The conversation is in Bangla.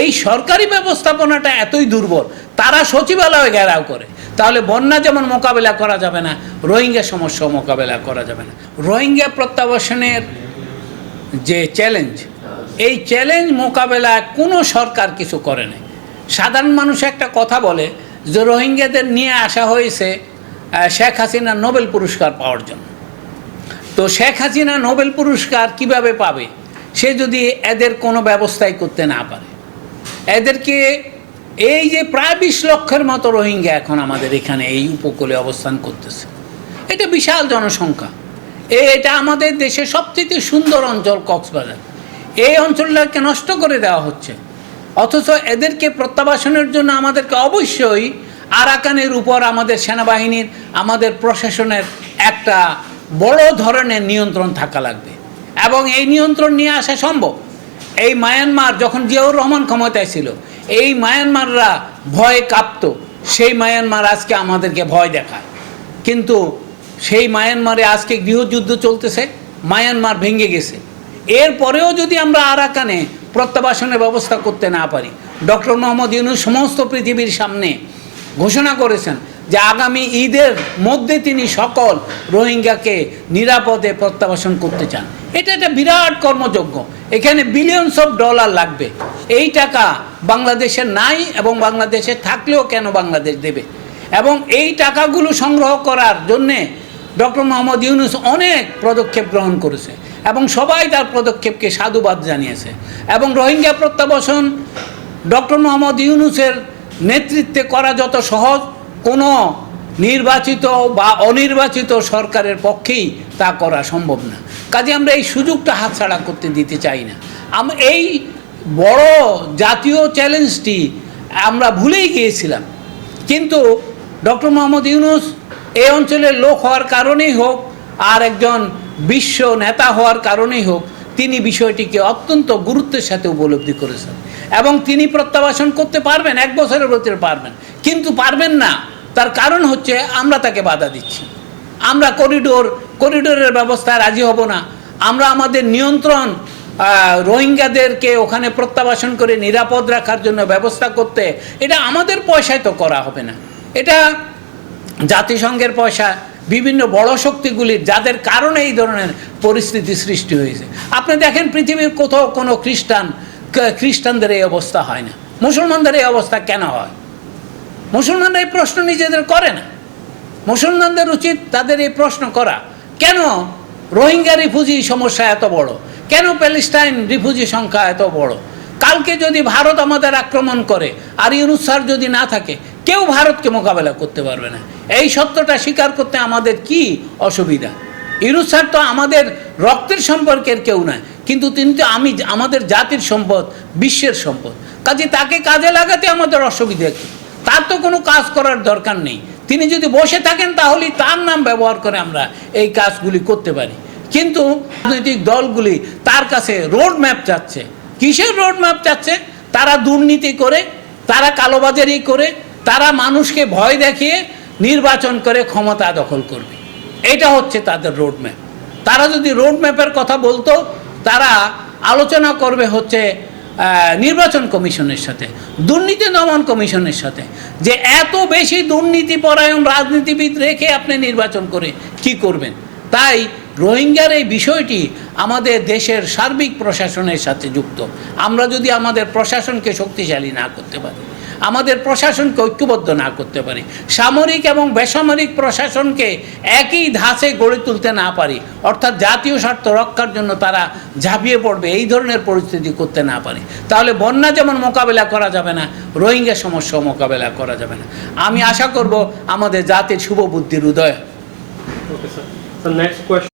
এই সরকারি ব্যবস্থাপনাটা এতই দুর্বল, তারা সচিবালয় ঘেরাও করে। তাহলে বন্যা যেমন মোকাবেলা করা যাবে না, রোহিঙ্গা সমস্যা মোকাবেলা করা যাবে না। রোহিঙ্গা প্রত্যাবাসনের যে চ্যালেঞ্জ, এই চ্যালেঞ্জ মোকাবেলায় কোনো সরকার কিছু করে নাই। সাধারণ মানুষ একটা কথা বলে যে রোহিঙ্গাদের নিয়ে আসা হয়েছে শেখ হাসিনা নোবেল পুরস্কার পাওয়ার জন্য। তো শেখ হাসিনা নোবেল পুরস্কার কিভাবে পাবে সে যদি এদের কোনো ব্যবস্থাই করতে না পারে? এদেরকে এই যে প্রায় 20 লক্ষের মতো রোহিঙ্গা এখন আমাদের এখানে এই উপকূলে অবস্থান করতেছে, এটা বিশাল জনসংখ্যা। এটা আমাদের দেশের সবচেয়ে সুন্দর অঞ্চল কক্সবাজার, এই অঞ্চলটাকে নষ্ট করে দেওয়া হচ্ছে। অথচ এদেরকে প্রত্যাবাসনের জন্য আমাদেরকে অবশ্যই আরাকানের উপর আমাদের সেনাবাহিনীর, আমাদের প্রশাসনের একটা বড় ধরনের নিয়ন্ত্রণ থাকা লাগবে, এবং এই নিয়ন্ত্রণ নিয়ে আসা সম্ভব। এই মায়ানমার যখন জিয়াউর রহমান ক্ষমতায় ছিল, এই মায়ানমাররা ভয়ে কাঁপত, সেই মায়ানমার আজকে আমাদেরকে ভয় দেখায়। কিন্তু সেই মায়ানমারে আজকে গৃহযুদ্ধ চলতেছে, মায়ানমার ভেঙে গেছে। এরপরেও যদি আমরা আরাকানে প্রত্যাবাসনের ব্যবস্থা করতে না পারি, ডক্টর মোহাম্মদ ইউনূস সমস্ত পৃথিবীর সামনে ঘোষণা করেছেন যে আগামী ঈদের মধ্যে তিনি সকল রোহিঙ্গাকে নিরাপদে প্রত্যাবাসন করতে চান। এটা একটা বিরাট কর্মযজ্ঞ, এখানে বিলিয়নস অফ ডলার লাগবে। এই টাকা বাংলাদেশের নাই, এবং বাংলাদেশে থাকলেও কেন বাংলাদেশ দেবে? এবং এই টাকাগুলো সংগ্রহ করার জন্যে ডক্টর মোহাম্মদ ইউনূস অনেক পদক্ষেপ গ্রহণ করেছে, এবং সবাই তার পদক্ষেপকে সাধুবাদ জানিয়েছে। এবং রোহিঙ্গা প্রত্যাবাসন ডক্টর মোহাম্মদ ইউনূসের নেতৃত্বে করা যত সহজ, কোনো নির্বাচিত বা অনির্বাচিত সরকারের পক্ষেই তা করা সম্ভব না। কাজে আমরা এই সুযোগটা হাতছাড়া করতে দিতে চাই না। এই বড় জাতীয় চ্যালেঞ্জটি আমরা ভুলেই গিয়েছিলাম, কিন্তু ডক্টর মোহাম্মদ ইউনূস এই অঞ্চলের লোক হওয়ার কারণেই হোক, আর একজন বিশ্ব নেতা হওয়ার কারণেই হোক, তিনি বিষয়টিকে অত্যন্ত গুরুত্বের সাথে উপলব্ধি করেছেন, এবং তিনি প্রত্যাবাসন করতে পারবেন, 1 বছরের ভিতরে পারবেন। কিন্তু পারবেন না, তার কারণ হচ্ছে আমরা তাকে বাধা দিচ্ছি। আমরা করিডোরের ব্যবস্থায় রাজি হব না। আমরা আমাদের নিয়ন্ত্রণ রোহিঙ্গাদেরকে ওখানে প্রত্যাবাসন করে নিরাপদ রাখার জন্য ব্যবস্থা করতে, এটা আমাদের পয়সায় তো করা হবে না, এটা জাতিসংঘের পয়সা, বিভিন্ন বড় শক্তিগুলির, যাদের কারণে এই ধরনের পরিস্থিতি সৃষ্টি হয়েছে। আপনি দেখেন পৃথিবীর কোথাও কোনো খ্রিস্টানদের এই অবস্থা হয় না, মুসলমানদের এই অবস্থা কেন হয়? মুসলমানরা এই প্রশ্ন নিজেদের করে না। মুসলমানদের উচিত তাদের এই প্রশ্ন করা, কেন রোহিঙ্গা রিফিউজি সমস্যা এত বড়, কেন প্যালেস্টাইন রিফিউজি সংখ্যা এত বড়? কালকে যদি ভারত আমাদের আক্রমণ করে আর ইউনূস স্যার যদি না থাকে, কেউ ভারতকে মোকাবেলা করতে পারবে না। এই সত্যটা স্বীকার করতে আমাদের কি অসুবিধা? ইউনূস স্যার তো আমাদের রক্তের সম্পর্কের কেউ নয়, কিন্তু তিনি তো আমাদের জাতির সম্পদ, বিশ্বের সম্পদ। কাজে তাকে কাজে লাগাতে আমাদের অসুবিধা কি? তার তো কোনো কাজ করার দরকার নেই। তিনি যদি বসে থাকেন তাহলেই তার নাম ব্যবহার করে আমরা এই কাজগুলি করতে পারি। কিন্তু রাজনৈতিক দলগুলি তার কাছে রোড ম্যাপ চাচ্ছে। কিসের রোড ম্যাপ চাচ্ছে? তারা দুর্নীতি করে, তারা কালোবাজারি করে, তারা মানুষকে ভয় দেখিয়ে নির্বাচন করে ক্ষমতা দখল করবে। এটা হচ্ছে তাদের রোড ম্যাপ। তারা যদি রোড ম্যাপের কথা বলতো, তারা আলোচনা করবে হচ্ছে নির্বাচন কমিশনের সাথে, দুর্নীতি দমন কমিশনের সাথে, যে এত বেশি দুর্নীতিপরায়ণ রাজনীতিবিদ রেখে আপনি নির্বাচন করে কি করবেন। তাই রোহিঙ্গার এই বিষয়টি আমাদের দেশের সার্বিক প্রশাসনের সাথে যুক্ত। আমরা যদি আমাদের প্রশাসনকে শক্তিশালী না করতে পারি, আমাদের প্রশাসনকে ঐক্যবদ্ধ না করতে পারি, সামরিক এবং বেসামরিক প্রশাসনকে একই ধাঁচে গড়ে তুলতে না পারি, অর্থাৎ জাতীয় স্বার্থ রক্ষার জন্য তারা ঝাঁপিয়ে পড়বে, এই ধরনের পরিস্থিতি করতে না পারি, তাহলে বন্যা যেমন মোকাবেলা করা যাবে না, রোহিঙ্গা সমস্যা মোকাবেলা করা যাবে না। আমি আশা করব আমাদের জাতির শুভ বুদ্ধির উদয়। Okay, sir. So next question.